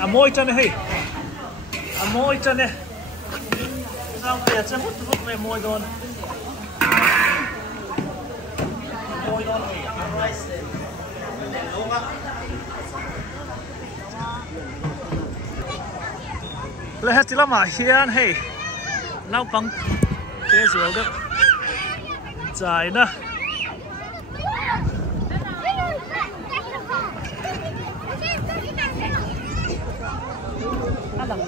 Amoy chân này hey, amoy chân này, sao bây giờ chân hút này môi luôn, môi luôn lấy hết lắm mà hiền hey, lau bằng cái rồi đó, dài nữa.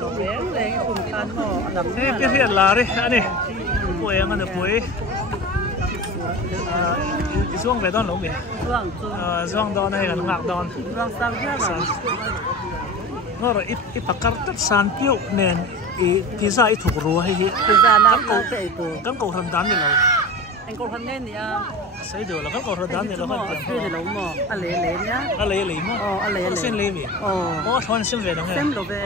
Leng pun kan mo adam. Ini pilihan lari, ani. Puai yang mana puai? Suang bedon lom ya. Suang don hay kan ngak don. Suang sang dia lah. Ngor it pakar tet sanpiu nen pizza itu ruah hi. Pizza nak kau te itu. Kan kau rendan ni lo. Anh kau rendan ni ya. Saya dulu kan kau rendan ni lo kan. Saya dulu mo. Ale ya. Ale mo. Ale. Sen le mi. Thon sen về đâu nghe. Sen đồ về.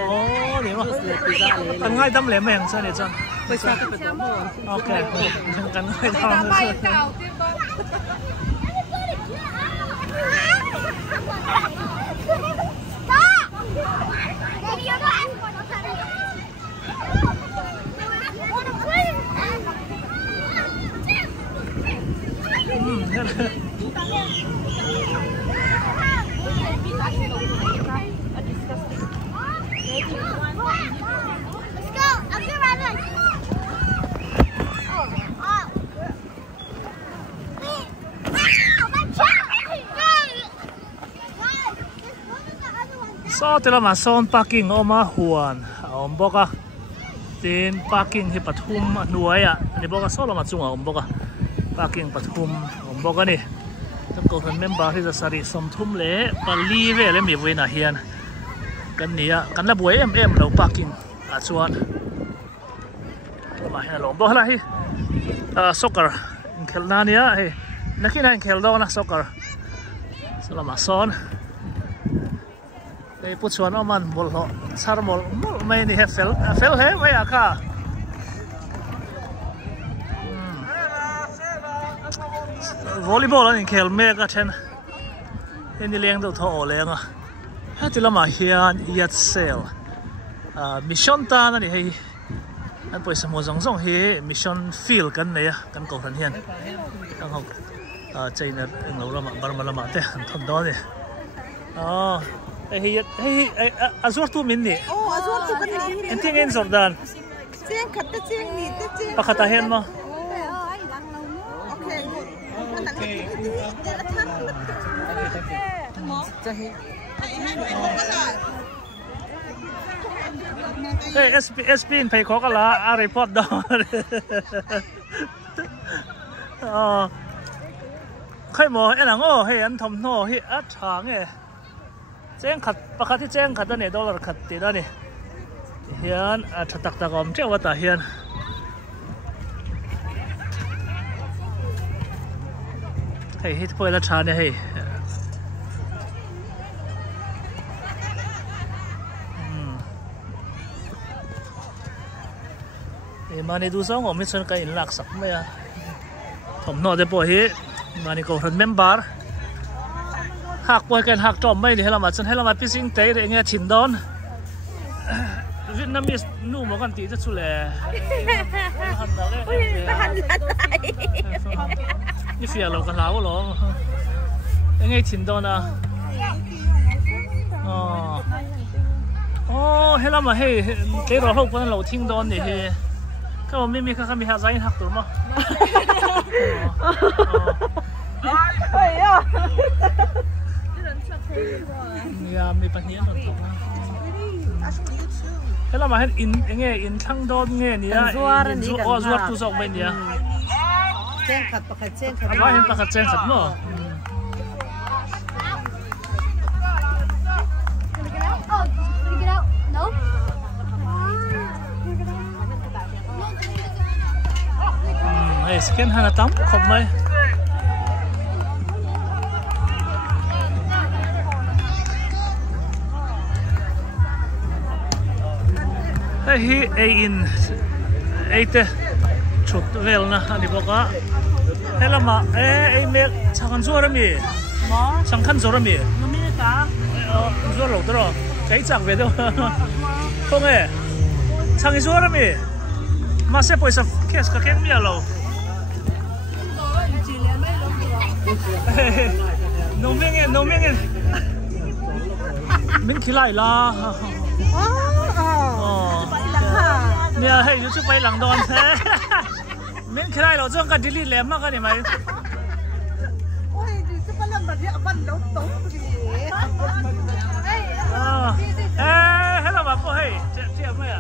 Đi mà. Pizza ale. Kan ngai dam le meng sa ni chang. Pizza tu betul mo. Okay. Kan ngai dam. So tila ma son parking oma huan boka tin parking hi pathum nuaya ni boka solo ma chunga boka parking pathum boka ni tan ko han member hi sari som thum le pali ve le mi voina hian kan nia kan la buai em lo parking a chuan ma hi lo bo la hi soccer khelna nia hi nakina khel do na soccer solo ma son cái bút chuan ông anh bol họ sar mol mấy ni hết fel hết mấy à cả volleyball anh khel mẹ cái trên anh đi lên đâu thọ lên à hết thì làm mà hiền yết sale mission ta nó đi hay anh bây giờ mua giống hi mission field cái này cái cầu thần hiền cái học chơi này anh lâu lắm mà làm thế thằng đó này hey azur tu min ni azur tu kan ni enting en jordan cheng khat ta cheng ni ta cheng pakata hen mo hey SP in phei kho ka la a report do khai mo enang o hey an thom no hi a thang e cheng khat pakhat hi cheng khat ani dollar khat ti da ni hian a thatak takom chewa ta hian hei hit poila tha ne hei mani du song om ni chon ka in lak sak mai a thom no de po hi mani ko ran member hak poi kan hak tom mai ni helama chan helama pising te re nge chin don Vietnamese nu mo kan ti cha chu le han da le han la tai ni fia lo kan lawo lo nge chin don a helama hey ke ro ho pan lo thing don ni he ka mi mi ka mi ha zain hak tur mo ya mi pan hian on top hello ma hen in thang don nge ni ya zuar tu sok ben ya cheng khat pakhat cheng khat ma hen pakhat cheng khat mo hey skin hana tam khop mai hi in te chut vel na ani boka helama me changan zuar mi Mo changkhan zuar mi no mi ka zuar lo tro kai chak ve do không e changi zuar mi ma se poisa kes ka ken mi alo no menge min khilai la nè hey YouTube bay lằng đòn thế miễn khi này nó dương cả delete lém mà cái này mày ôi YouTube bay làm gì bạn đấu tống gì hello bà cô hey chị em mày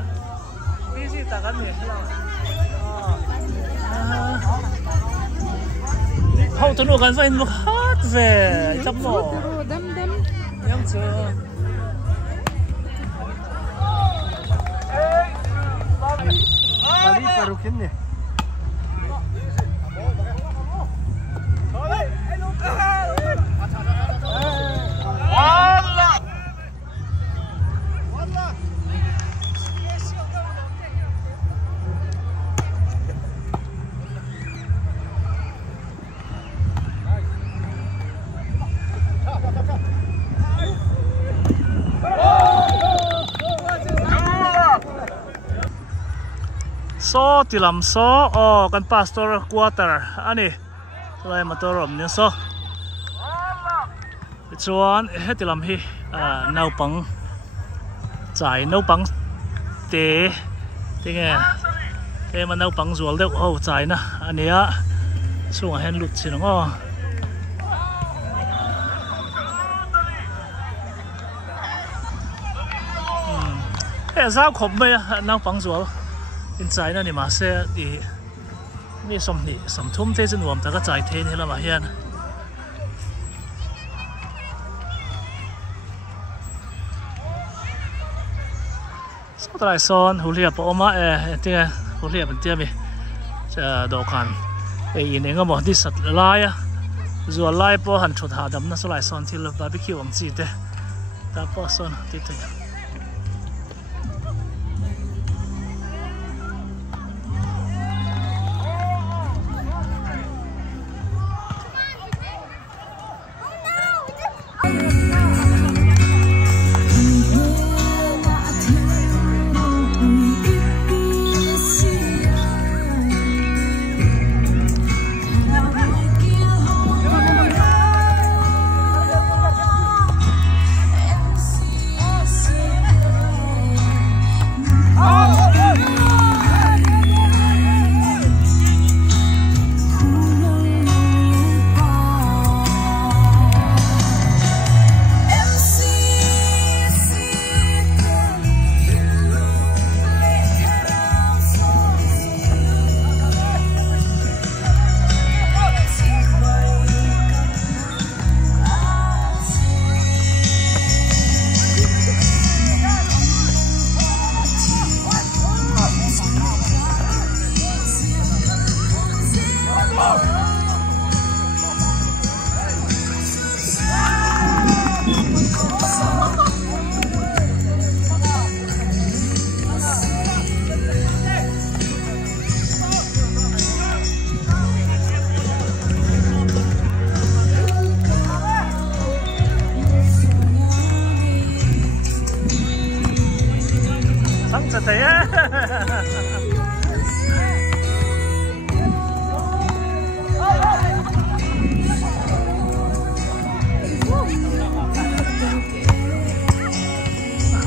สิตากันเนี่ยเขาถนุกันไฟมันฮัดเว่จับหมอยังเจอTadi parukin nih. so tilam so kan pastor quarter ani lai motorom ni so chuan he tilam hi naupang chai naupang te tinge te ma naupang zual deuh ho chai na ania chunga hen lut chin ngo he zau khom me naupang zual in China ni ma se di ni som thum te chen wam ta ka chai the ni la ma hian so trai son hulia pa oma te hulia ban tia mi cha do kan in enga mo di sat la ya zo lai po han thut ha dam na so lai son thil barbecue ang chi te ta po son ti te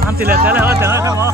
Anti lihat jalan ada semua.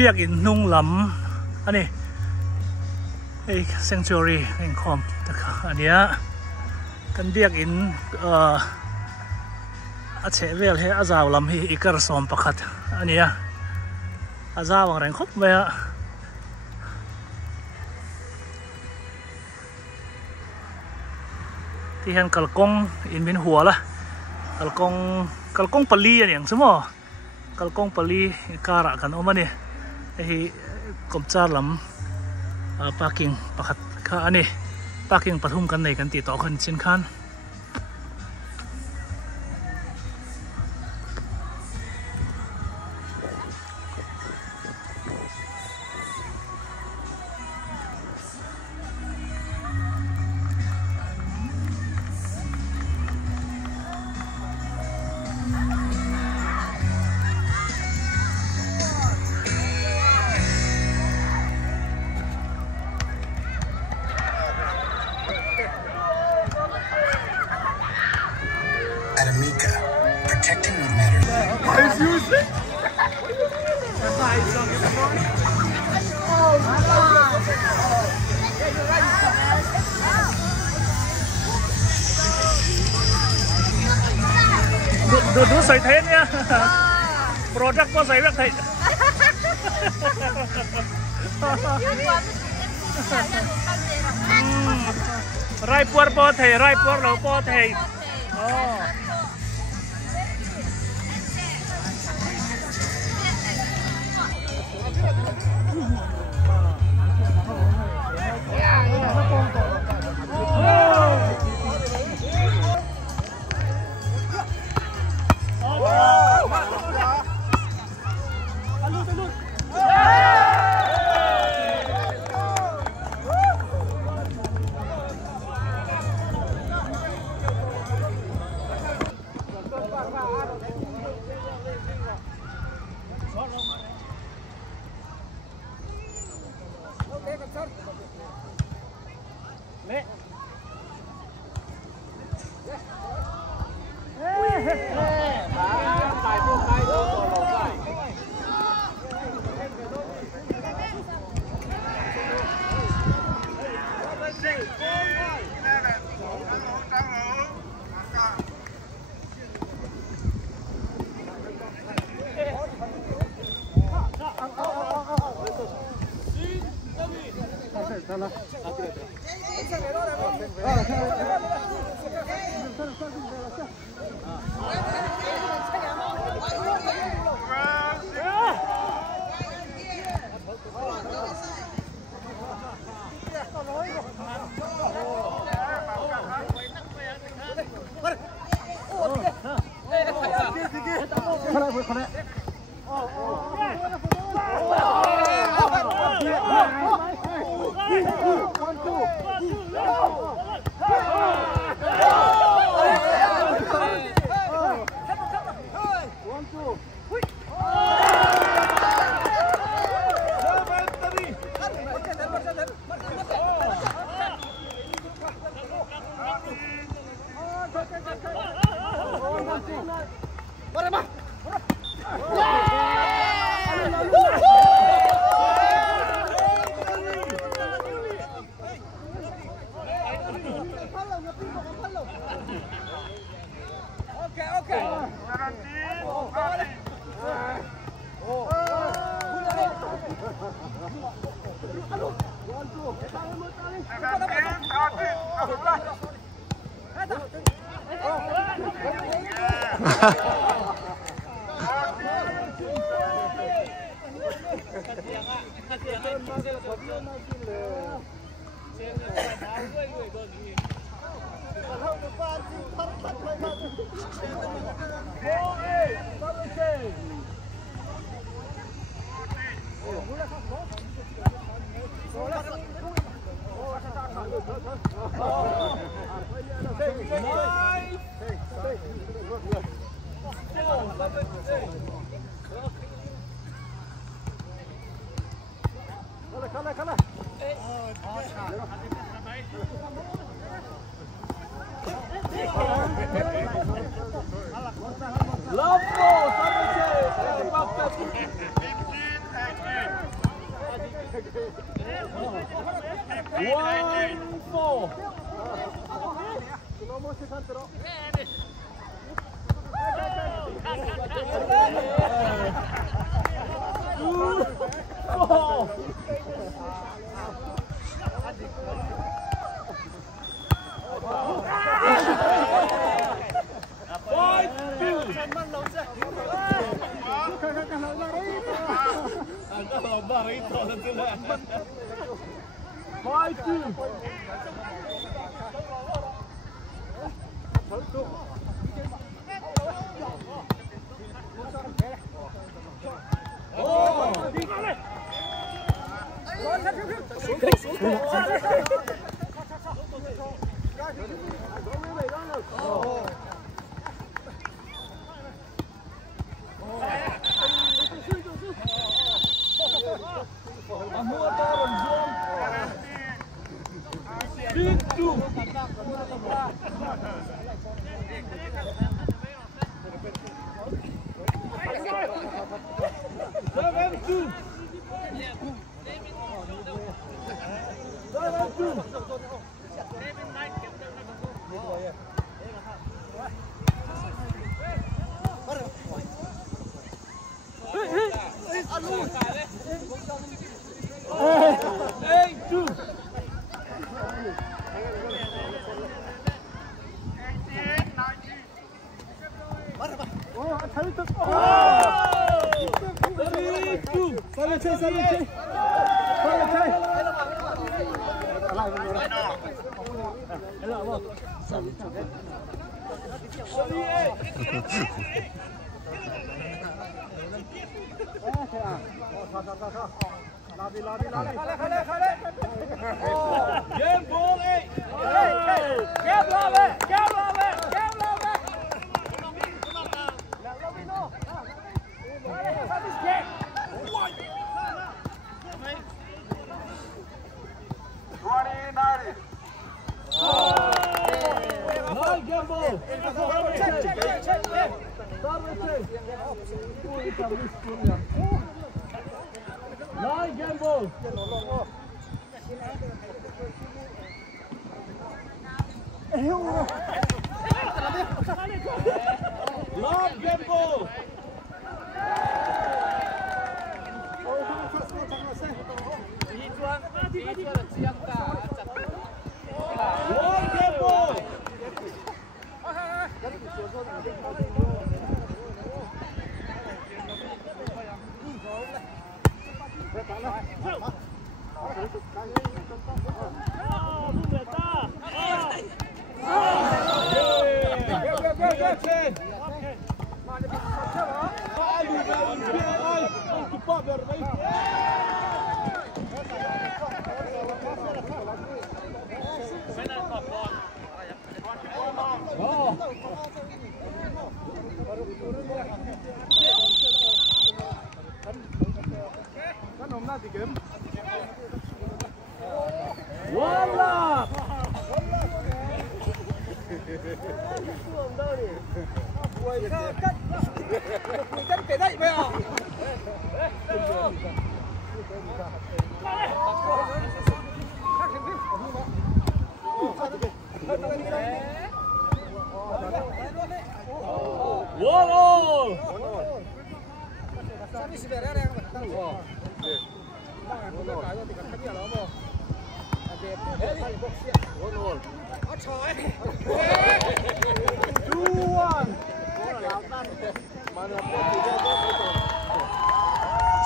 Biak in nung lam ani sanctuary in kom ania kan biak in a che vel he azaw lam hi ikar som pakhat ania ra bằng rành khúc về ạ thì hiện kalkong in bên hùa là kalkong pali anh em xem không kalkong pali cara kan ôm anh thì công cha làm parking pakhat kha anh parking pathum kan này kan ti to kan chin khan At Amica, protecting what matters. Đủ sợi thế nha. Product có sợi rất thịt. Rai puar lo po thầy.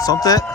Something.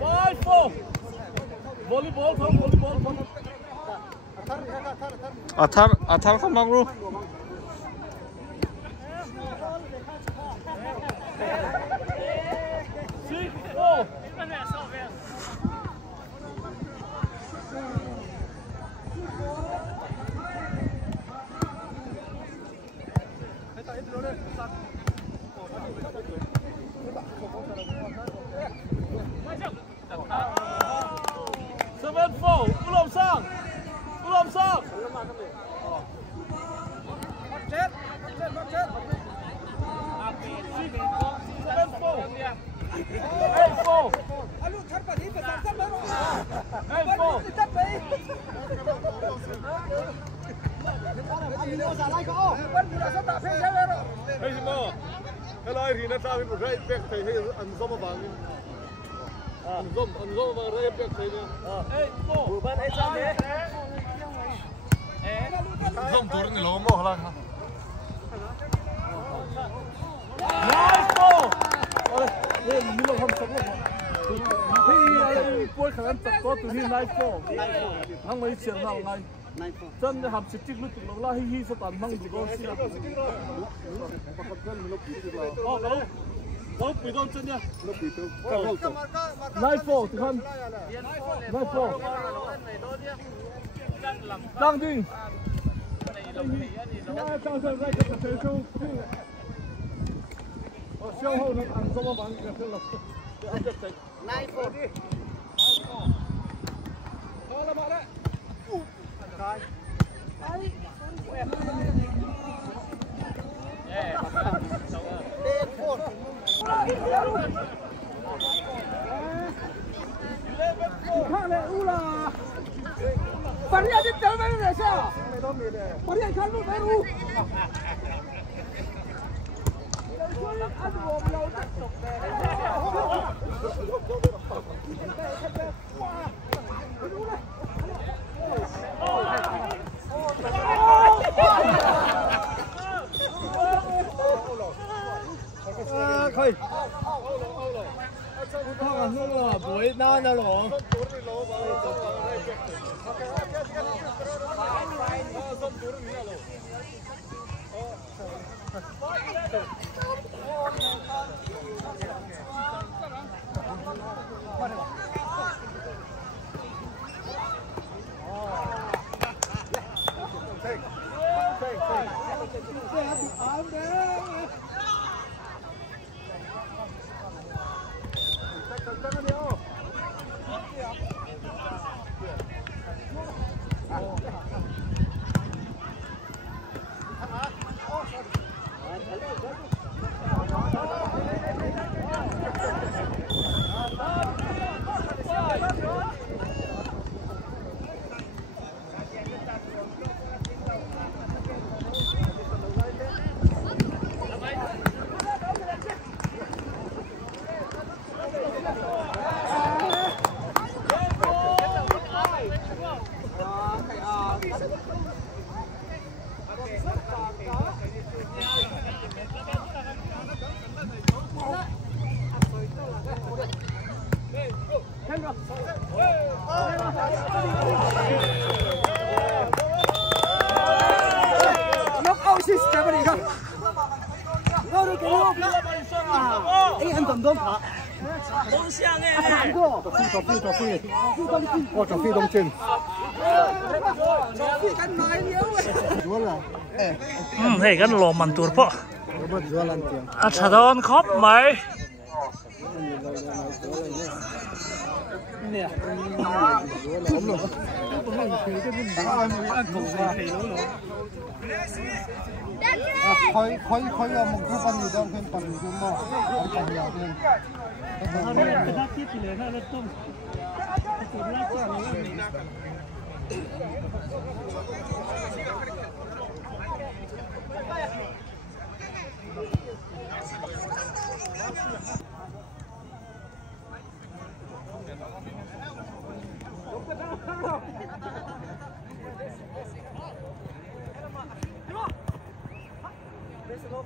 5-4 volleyball không Athar không mang luôn. Không turun ni lomo halang. Nice ball. Đây mình lo không sống rồi. Thì ball khả năng tập có từ hi nice ball. Hang mấy chuyện nào ngay. Chân hàm chích chích lúc lúc la hi sa tan hang go si la. Đâu bị đòn chân nha. Nice ball thì không. Nice ball. Đang đi. Siêu hậu nó ăn xong mà cái thứ lộc. Này phô đi. Đó là bạn đấy. Cái. Đấy. Đen phô. Khá lệ u là. Bạn đi đi tới bên này sao? Bạn đi khăn luôn bên u. Khơi. Thằng nó bưởi non đâu rồi. Hei kan lo mantur po. Achadon khop mai. Khói là một cái phần gì đó bên phần của nó không còn nhiều hơn. Oh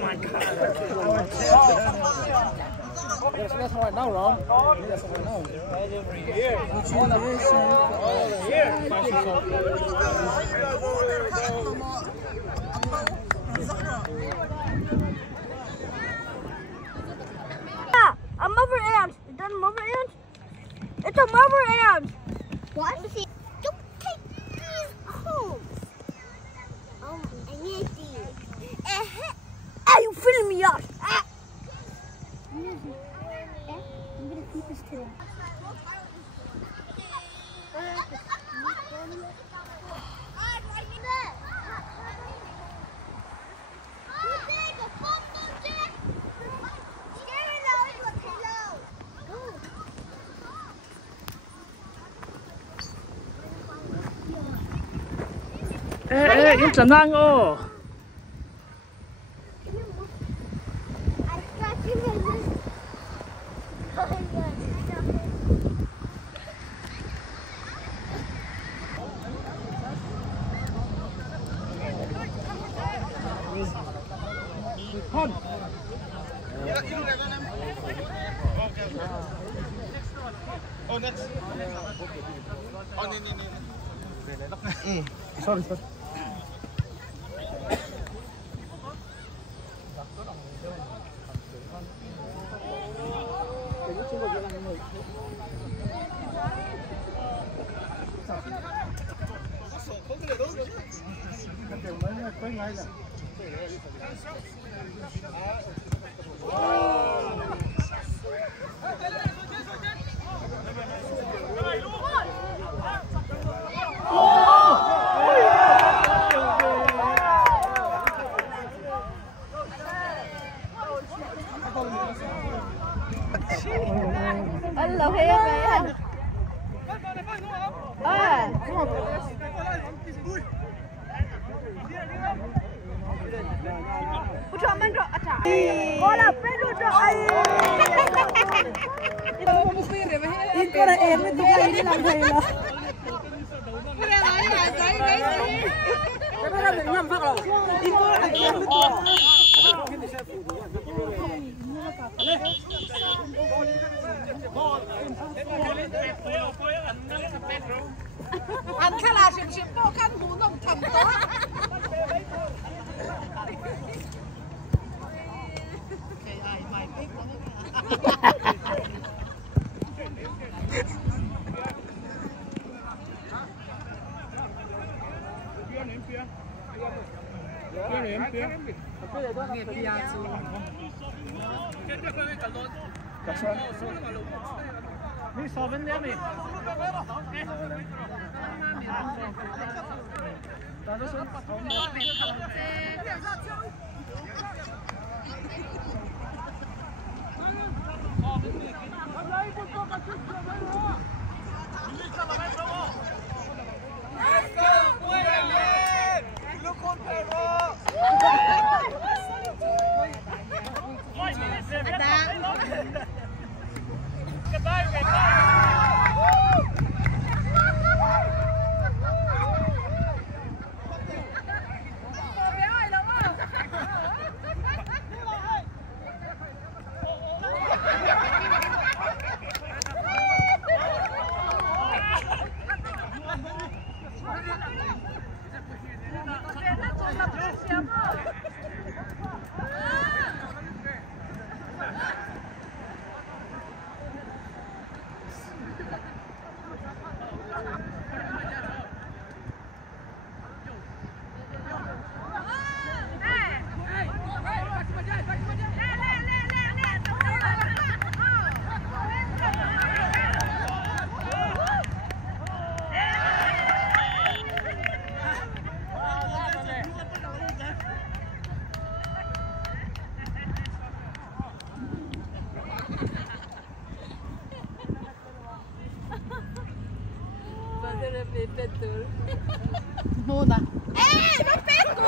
my god. That's right now, Ron. That's right now. A mother ant. Is that a mother ant? It's a mother ant. What? Don't take these home. Oh, I need these. Are you filling me up? I'm gonna keep this today. Im chân ngang ô. Oh, next. Oh, nee. Sorry. Anh lầu heo về anh. Cho mình rõ trả. Có là phải được rồi. Ít có là em mới tụi đi làm thầy mà. Cái đó mình ngâm phát rồi. Ít có là em mới ăn khá là xịn bao khăn hú nồng thầm đó. Mi soben dia mi. Muda. Ei, não pesco,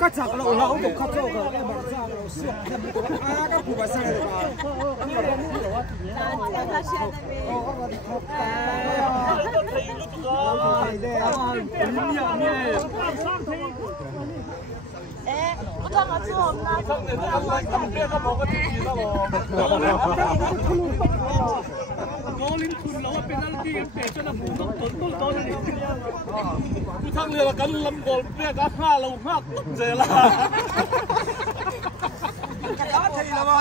Các chạc lậu lậu một khát trâu cả em bảo ra lậu xịt em có các cụ bà sai rồi bà thằng này là cắn lâm gồm bia cá pha lồng hắc dễ là cá thì là mà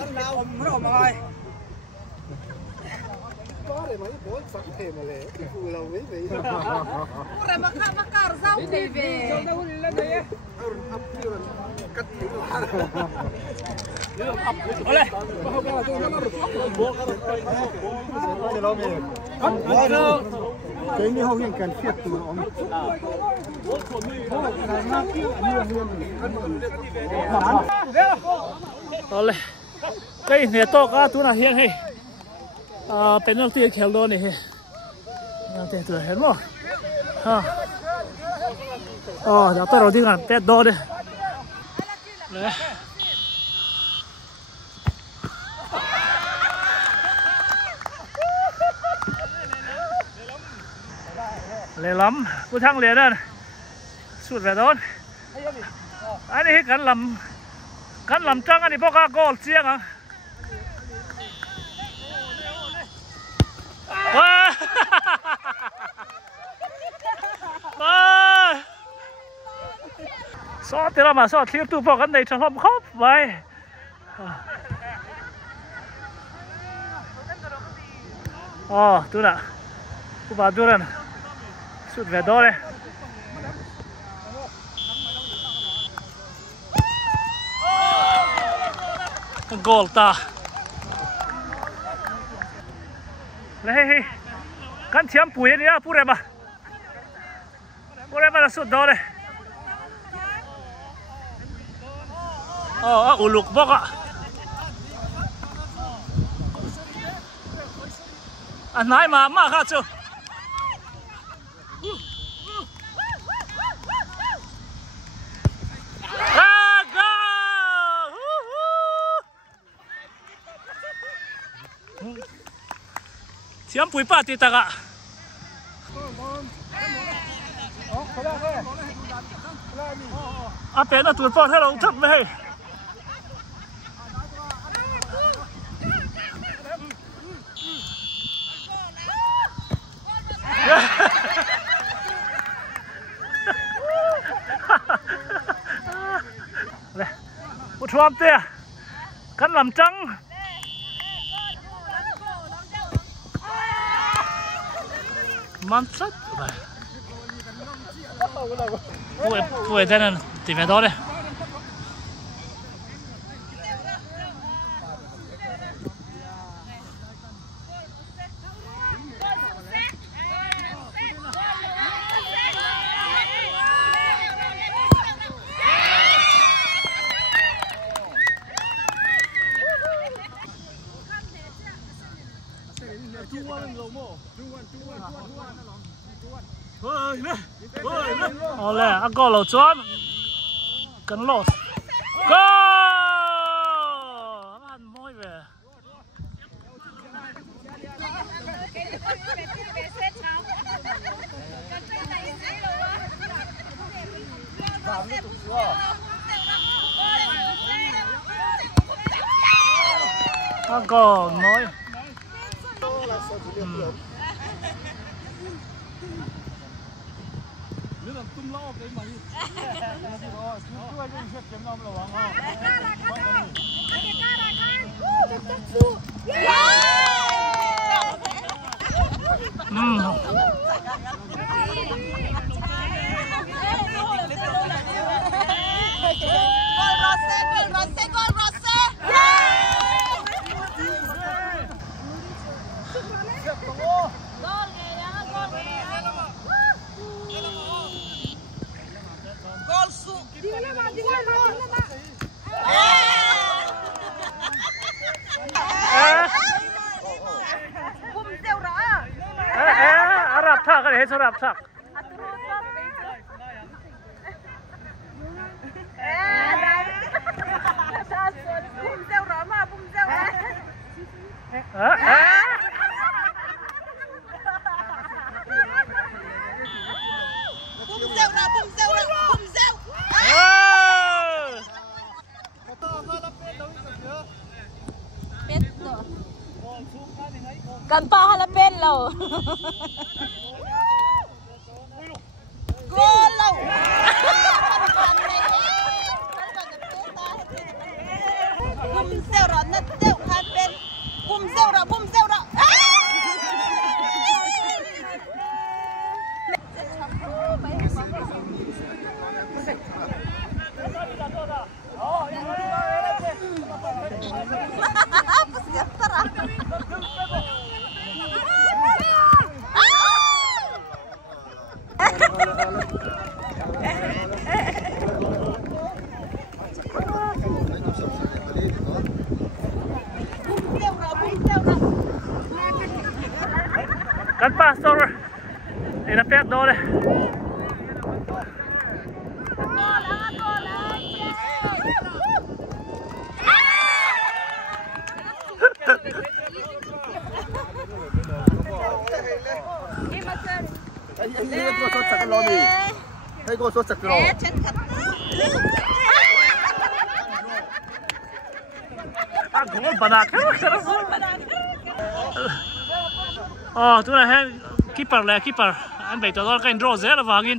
ăn nào không đâu mà ai có để mấy bố sẵn thêm mà lẽ phụ lâu mấy vị Ora makar rau TV. cho đâu đi lên đây ấp như cắt Oleh. cái này hầu như cần phiệt từ ông. Oleh. Cái này to cá tu nào hiền hay. Penalty khéo đó này. Yang teh tu hiền mà. Ha. Đã tới rồi đi ngang pet đó đấy. Đấy. Lệ lắm,ผู้ทั้งเลยนั่นสุดแบบนั้นอันนี้กันลำจังอันนี้พวกข้าก็เสียงอ่ะว้าซอสเดี๋ยวเรามาซอสเทียบตัวพวกกันในฉลองครบไว้อ๋อดูนะผู้บ่าวดูนั่นสุดเวดเลยโกลตาเลยกันเทียมปุ๋ยนี่นะพูดอะไรมาสุดเลยอุลุกบอกอ่ะอันไหนมาข้าจูเทียมปุ๋ยป้าติดตะกะเป็นตัวป้อนให้เราทับไม่ให้ผู้ชมเตี้ยกันลำจังมันสัตว์ไปป่วยแต่นั่นตีไม่ได้เลยเอาเลยอ่ะก็เราจ้วนกันลอสก็มันมวยเว้ยอ่ะก็มวย cái này hết số đạp sạc. Kan pa jalapeno. Golo. Bum seo ron na teo kan pen. Bum seo ro. Kan pastor ina pet dole. Gol banak. Tụi này hay keeper anh bảy tao đó cái draw dễ là vàng in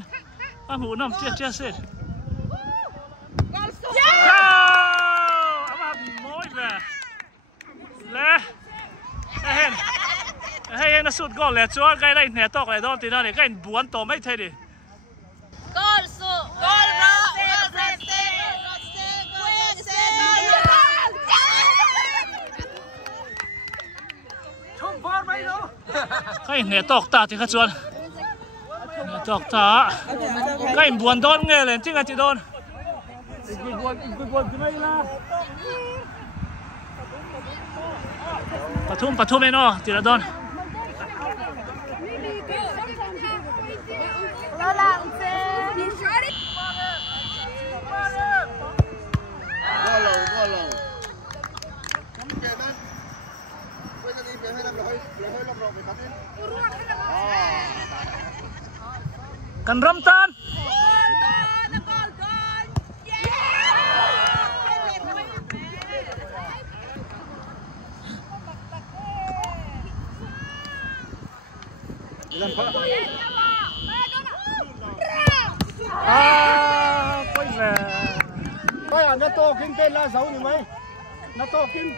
anh hụt nằm chia xếp mối về lẽ hay nó sút gol lẹ chúa cái này nè tóc này đó thì nó để cái buồn tổ mấy thế đi Gol su. Gol ro. cái nè tóc ta thì khá chuan nè tóc ta cái buồn đón nghe lên chính là chị đón bắt thum nó thì là đón Kan Ramtan. Quay về. Bây giờ nó to kinh tên là xấu như mấy. Nó to kinh.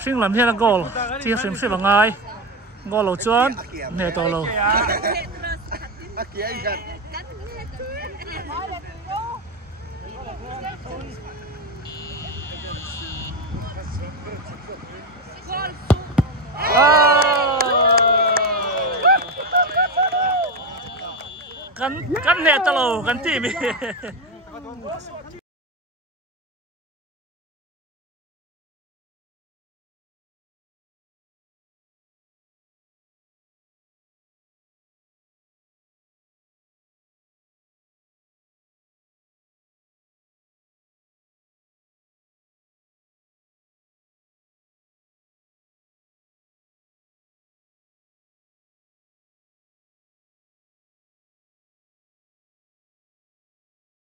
Phim làm thế là goal, chia xem xếp bằng ai, goal lâu chuan, nè to lâu. Kan nè to lâu, kan tim.